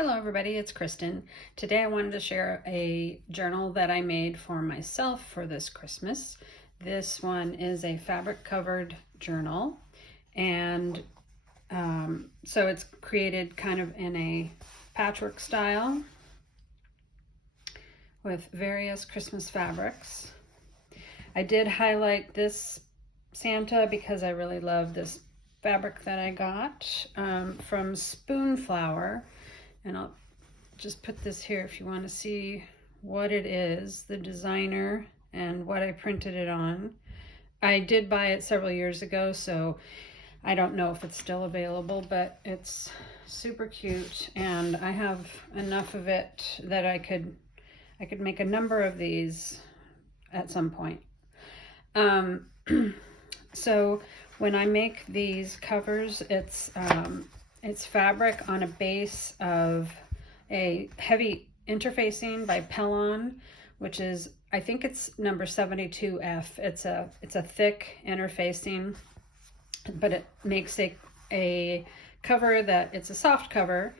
Hello everybody, it's Kristen. Today I wanted to share a journal that I made for myself for this Christmas. This one is a fabric covered journal, and so it's created kind of in a patchwork style with various Christmas fabrics. I did highlight this Santa because I really love this fabric that I got from Spoonflower. And I'll just put this here if you want to see what it is, the designer, and what I printed it on. I did buy it several years ago, so I don't know if it's still available, but it's super cute, and I have enough of it that I could make a number of these at some point. So when I make these covers, it's fabric on a base of a heavy interfacing by Pellon, which is, I think it's number 72F. It's a thick interfacing, but it makes a cover that it's a soft cover.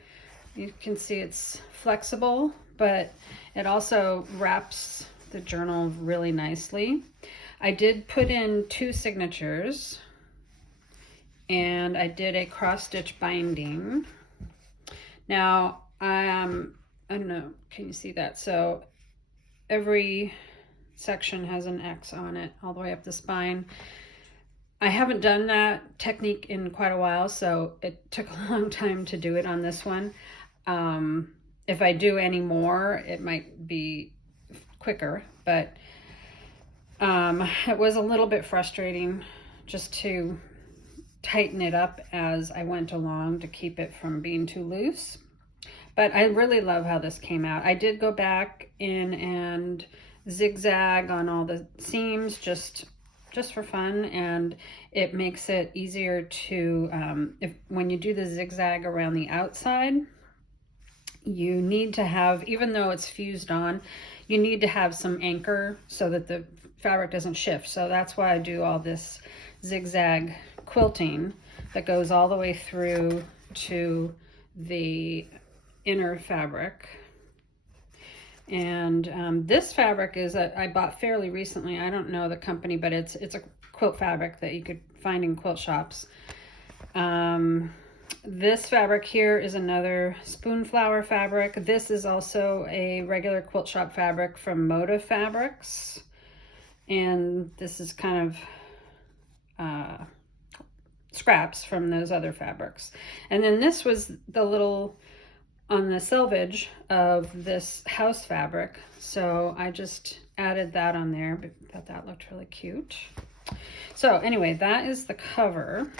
You can see it's flexible, but it also wraps the journal really nicely. I did put in 2 signatures, and I did a cross stitch binding. Now, I don't know, can you see that? So every section has an X on it all the way up the spine. I haven't done that technique in quite a while, so it took a long time to do it on this one. If I do any more, it might be quicker, but it was a little bit frustrating just to tighten it up as I went along to keep it from being too loose. But I really love how this came out. I did go back in and zigzag on all the seams just for fun, and it makes it easier to, when you do the zigzag around the outside, you need to have, even though it's fused on, you need to have some anchor so that the fabric doesn't shift. So that's why I do all this zigzag quilting that goes all the way through to the inner fabric. And this fabric is I bought fairly recently. I don't know the company, but it's a quilt fabric that you could find in quilt shops. This fabric here is another Spoonflower fabric. This is also a regular quilt shop fabric from Moda Fabrics, and this is kind of scraps from those other fabrics. And then this was the little on the selvage of this house fabric, so I just added that on there. I thought that looked really cute. So anyway, that is the cover.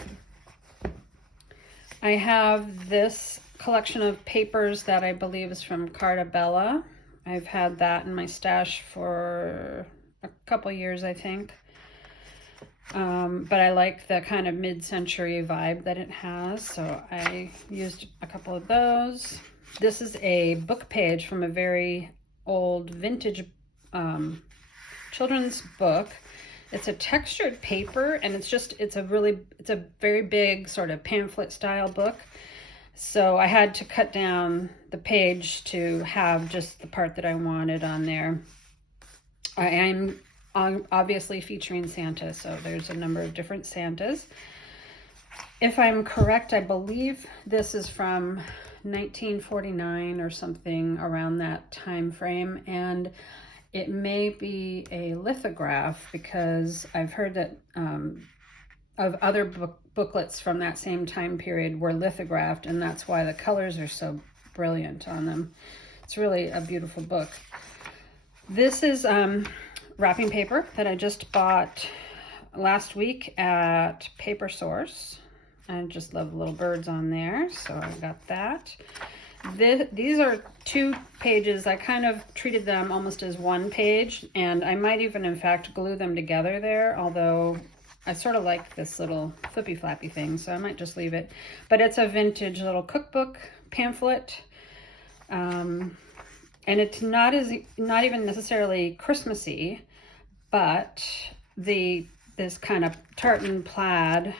I have this collection of papers that I believe is from Carta Bella. I've had that in my stash for a couple years, I think. But I like the kind of mid-century vibe that it has, so I used a couple of those. This is a book page from a very old vintage children's book. It's a textured paper, and it's a very big sort of pamphlet style book. So I had to cut down the page to have just the part that I wanted on there. I'm obviously featuring Santa, so there's a number of different Santas. If I'm correct, I believe this is from 1949 or something around that time frame, and it may be a lithograph because I've heard that of other booklets from that same time period were lithographed, and that's why the colors are so brilliant on them. It's really a beautiful book. This is wrapping paper that I just bought last week at Paper Source. I just love the little birds on there, so I got that. These are 2 pages. I kind of treated them almost as one page, and I might even in fact glue them together there, although I sort of like this little flippy flappy thing, so I might just leave it. But it's a vintage little cookbook pamphlet, and it's not even necessarily Christmassy, but this kind of tartan plaid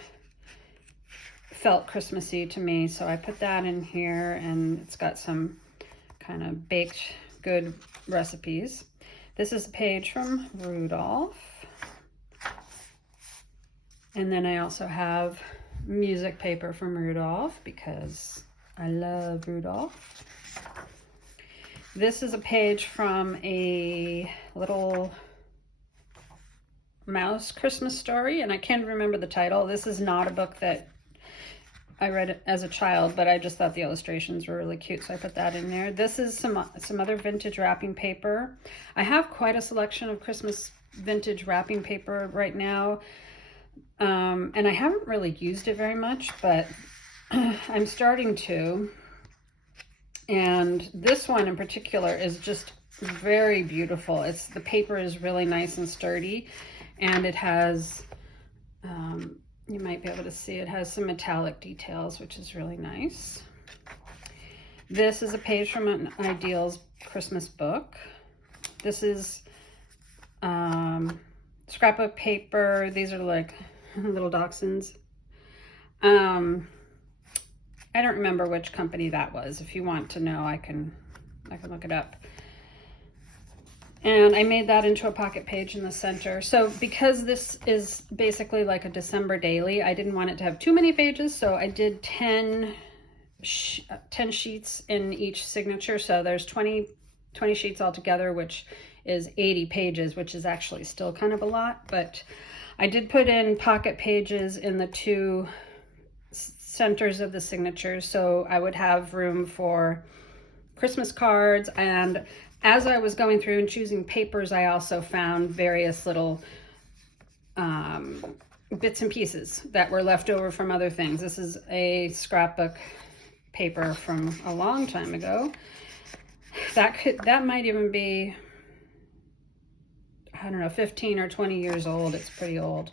felt Christmassy to me, so I put that in here, and it's got some kind of baked good recipes. This is a page from Rudolph. And then I also have music paper from Rudolph because I love Rudolph. This is a page from a little mouse Christmas story, and I can't remember the title. This is not a book that I read as a child, but I just thought the illustrations were really cute, so I put that in there. This is some other vintage wrapping paper. I have quite a selection of Christmas vintage wrapping paper right now, and I haven't really used it very much, but I'm starting to. And this one in particular is just very beautiful. The paper is really nice and sturdy, and it has, you might be able to see, it has some metallic details, which is really nice. This is a page from an Ideals Christmas book. This is scrapbook paper. These are like little dachshunds. I don't remember which company that was. If you want to know, I can look it up. And I made that into a pocket page in the center. So because this is basically like a December daily, I didn't want it to have too many pages, so I did 10 sheets in each signature. So there's 20 sheets altogether, which is 80 pages, which is actually still kind of a lot. But I did put in pocket pages in the two centers of the signatures, so I would have room for Christmas cards. And as I was going through and choosing papers, I also found various little bits and pieces that were left over from other things. This is a scrapbook paper from a long time ago. That might even be, I don't know, 15 or 20 years old. It's pretty old.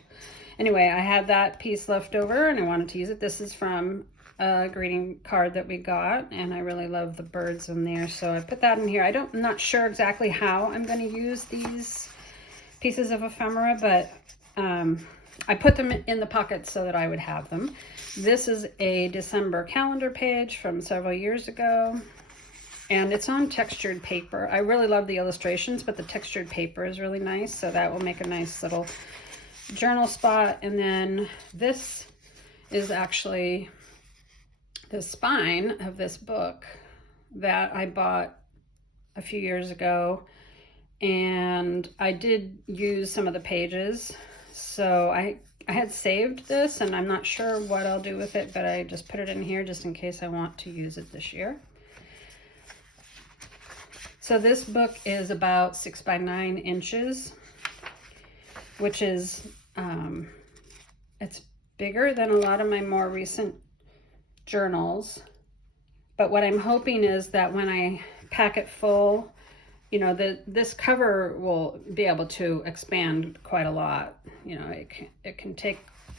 Anyway, I had that piece left over and I wanted to use it. This is from a greeting card that we got, and I really love the birds in there, so I put that in here. I'm not sure exactly how I'm going to use these pieces of ephemera, but I put them in the pockets so that I would have them. This is a December calendar page from several years ago, and it's on textured paper. I really love the illustrations, but the textured paper is really nice, so that will make a nice little journal spot. And then this is actually the spine of this book that I bought a few years ago, and I did use some of the pages, so I had saved this, and I'm not sure what I'll do with it, but I just put it in here just in case I want to use it this year. So this book is about 6 by 9 inches, which is it's bigger than a lot of my more recent journals, but what I'm hoping is that when I pack it full, you know, this cover will be able to expand quite a lot. You know, it can take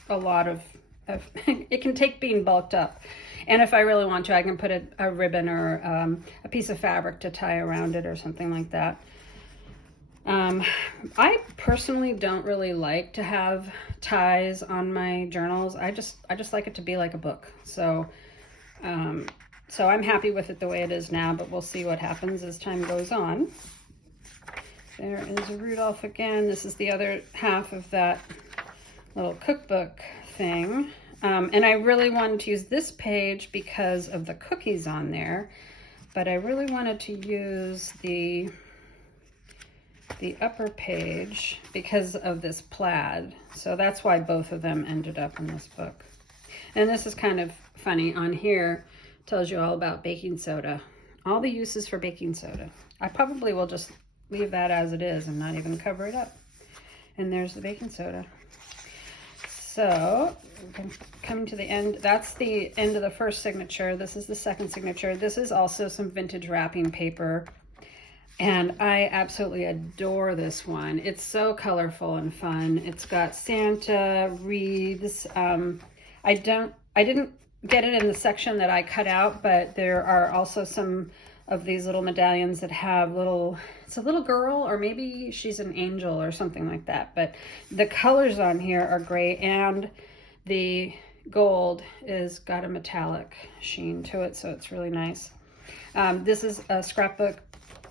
a lot of it can take being bulked up, and if I really want to, I can put a ribbon or a piece of fabric to tie around it or something like that. I personally don't really like to have ties on my journals. I just like it to be like a book. So so I'm happy with it the way it is now, but we'll see what happens as time goes on. There is a Rudolph again. This is the other half of that little cookbook thing. And I really wanted to use this page because of the cookies on there, but I really wanted to use the upper page because of this plaid. So that's why both of them ended up in this book. And this is kind of funny. On here tells you all about baking soda, all the uses for baking soda. I probably will just leave that as it is and not even cover it up. And there's the baking soda. So coming to the end, that's the end of the first signature. This is the second signature. This is also some vintage wrapping paper, and I absolutely adore this one. It's so colorful and fun. It's got Santa, wreaths. I didn't get it in the section that I cut out, but there are also some of these little medallions that have it's a little girl, or maybe she's an angel or something like that. But the colors on here are great, and the gold is got a metallic sheen to it, so it's really nice. This is a scrapbook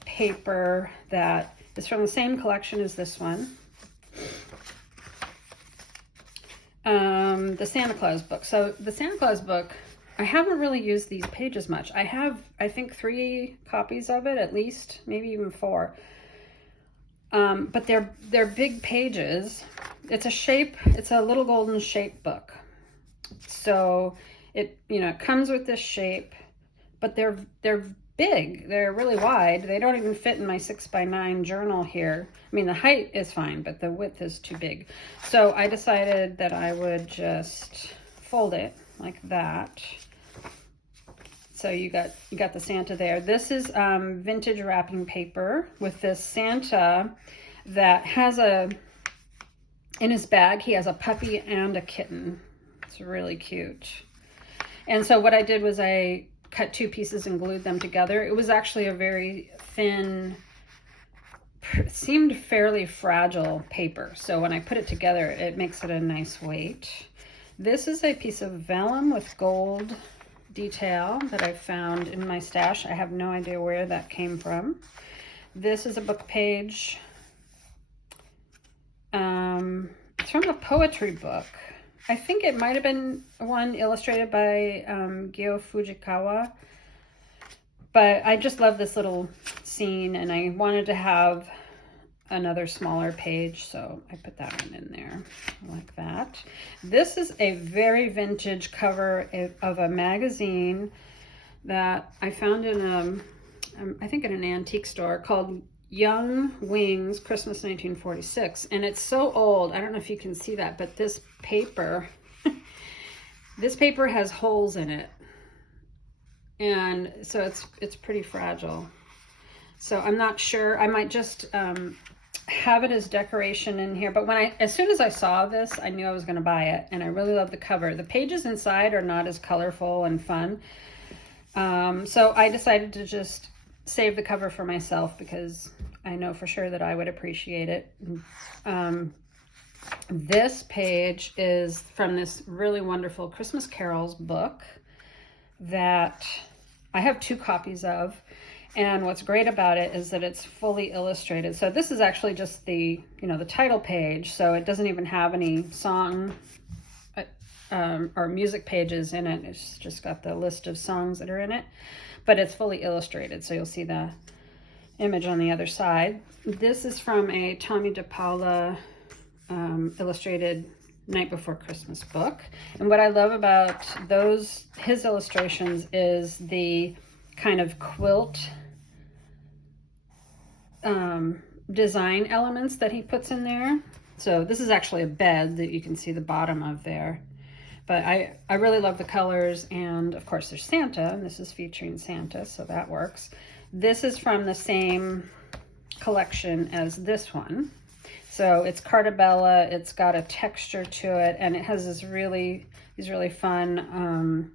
paper that is from the same collection as this one. The Santa Claus book. So the Santa Claus book, I haven't really used these pages much. I have, I think, 3 copies of it, at least, maybe even 4. But they're big pages. It's a little golden shape book. So it, it comes with this shape, but they're big. They're really wide. They don't even fit in my 6x9 journal here. I mean, the height is fine, but the width is too big. So I decided that I would just fold it like that. So you got the Santa there. This is vintage wrapping paper with this Santa that has in his bag, he has a puppy and a kitten. It's really cute. And so what I did was I cut 2 pieces and glued them together. It was actually a very thin, seemed fairly fragile paper. So when I put it together, it makes it a nice weight. This is a piece of vellum with gold detail that I found in my stash. I have no idea where that came from. This is a book page. It's from a poetry book. I think it might have been one illustrated by Gyo Fujikawa, but I just love this little scene and I wanted to have another smaller page, so I put that one in there like that. This is a very vintage cover of a magazine that I found in I think in an antique store called Young Wings Christmas 1946, and it's so old. I don't know if you can see that, but this paper this paper has holes in it, and so it's pretty fragile. So I'm not sure. I might just have it as decoration in here, but as soon as I saw this, I knew I was going to buy it, and I really love the cover. The pages inside are not as colorful and fun, so I decided to just save the cover for myself because I know for sure that I would appreciate it. This page is from this really wonderful Christmas Carols book that I have 2 copies of. And what's great about it is that it's fully illustrated. So this is actually just the title page. So it doesn't even have any song or music pages in it. It's just got the list of songs that are in it, but it's fully illustrated. So you'll see the image on the other side. This is from a Tommy DePaula illustrated Night Before Christmas book. And what I love about his illustrations is the kind of quilt design elements that he puts in there. So this is actually a bed that you can see the bottom of there. But I really love the colors, and of course there's Santa, and this is featuring Santa, so that works. This is from the same collection as this one. So it's Cartabella, it's got a texture to it, and it has these really fun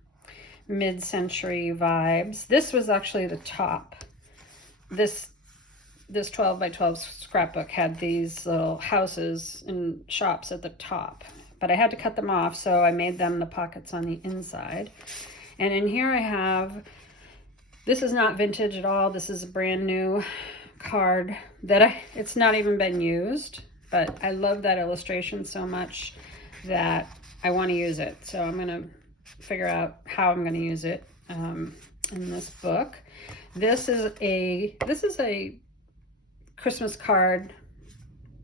mid-century vibes. This was actually the top. This 12 by 12 scrapbook had these little houses and shops at the top, but I had to cut them off, so I made them the pockets on the inside. And in here I have, this is not vintage at all. This is a brand new card that it's not even been used, but I love that illustration so much that I want to use it. So I'm going to figure out how I'm going to use it in this book. This is a Christmas card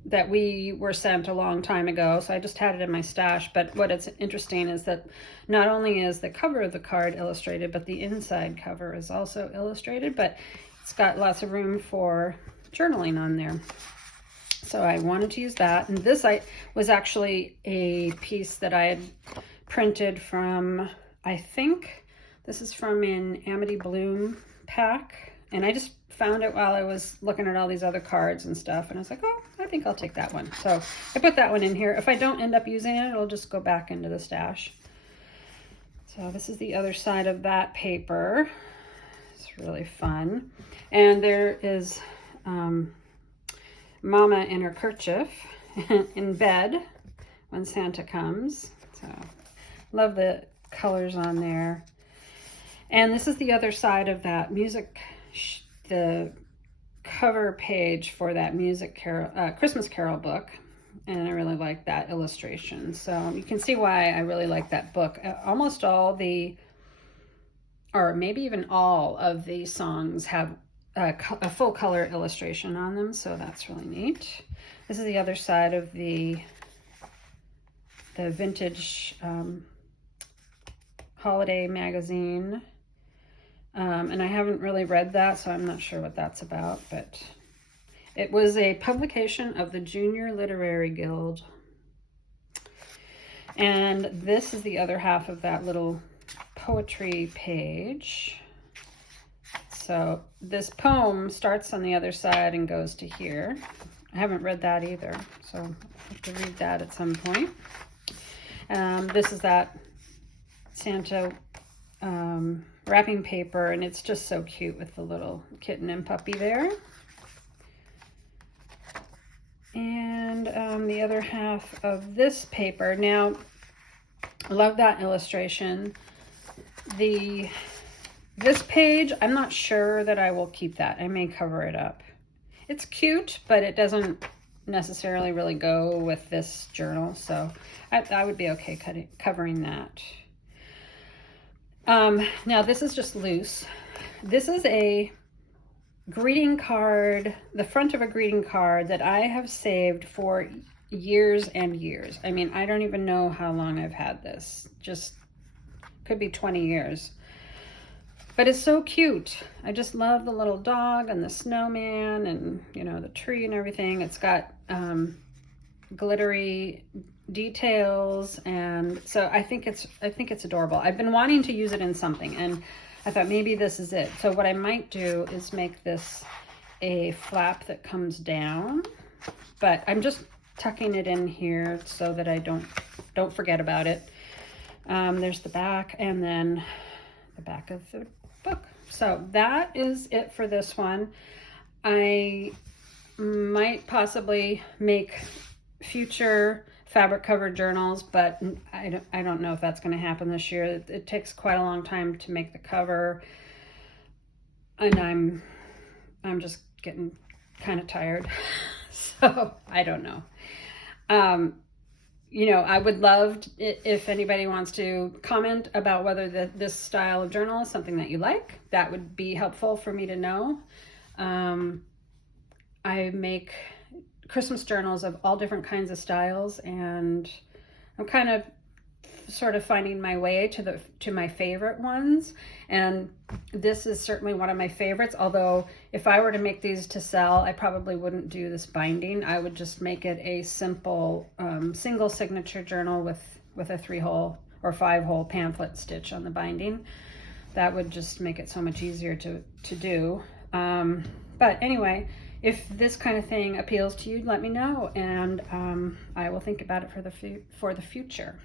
that we were sent a long time ago, so I just had it in my stash. But what it's interesting is that not only is the cover of the card illustrated, but the inside cover is also illustrated, but it's got lots of room for journaling on there. So I wanted to use that. And this was actually a piece that I had printed from, I think this is from an Amity Bloom pack, and I just found it while I was looking at all these other cards and stuff, and I was like, oh, I think I'll take that one. So I put that one in here. If I don't end up using it, it'll just go back into the stash. So this is the other side of that paper. It's really fun. And there is Mama in her kerchief in bed when Santa comes. So Love the colors on there. And this is the other side of that the cover page for that Christmas Carol book. And I really like that illustration. So you can see why I really like that book. Almost all or maybe even all of the songs have a full color illustration on them. So that's really neat. This is the other side of the vintage holiday magazine. And I haven't really read that, so I'm not sure what that's about, but it was a publication of the Junior Literary Guild. And this is the other half of that little poetry page. So this poem starts on the other side and goes to here. I haven't read that either, so I'll have to read that at some point. This is that Santa wrapping paper, and it's just so cute with the little kitten and puppy there. And the other half of this paper. Now, I love that illustration. This page, I'm not sure that I will keep that. I may cover it up. It's cute, but it doesn't necessarily really go with this journal, so I would be okay covering that. Now this is just loose. This is a greeting card, the front of a greeting card that I have saved for years and years. I mean, I don't even know how long I've had this. Just could be 20 years. But it's so cute. I just love the little dog and the snowman and, you know, the tree and everything. It's got glittery details, and so I think it's adorable. I've been wanting to use it in something, and I thought maybe this is it. So what I might do is make this a flap that comes down, but I'm just tucking it in here so that I don't forget about it. There's the back, and then the back of the book. So that is it for this one. I might possibly make future fabric covered journals, but I don't know if that's going to happen this year. It takes quite a long time to make the cover, and I'm just getting kind of tired. So I don't know. You know, I would love if anybody wants to comment about whether this style of journal is something that you like. That would be helpful for me to know. I make Christmas journals of all different kinds of styles, and I'm kind of sort of finding my way to my favorite ones, and this is certainly one of my favorites. Although if I were to make these to sell, I probably wouldn't do this binding. I would just make it a simple single signature journal with a 3-hole or 5-hole pamphlet stitch on the binding. That would just make it so much easier to do. But anyway, if this kind of thing appeals to you, let me know, and I will think about it for the future.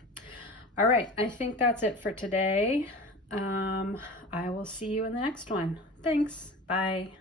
All right, I think that's it for today. I will see you in the next one. Thanks. Bye.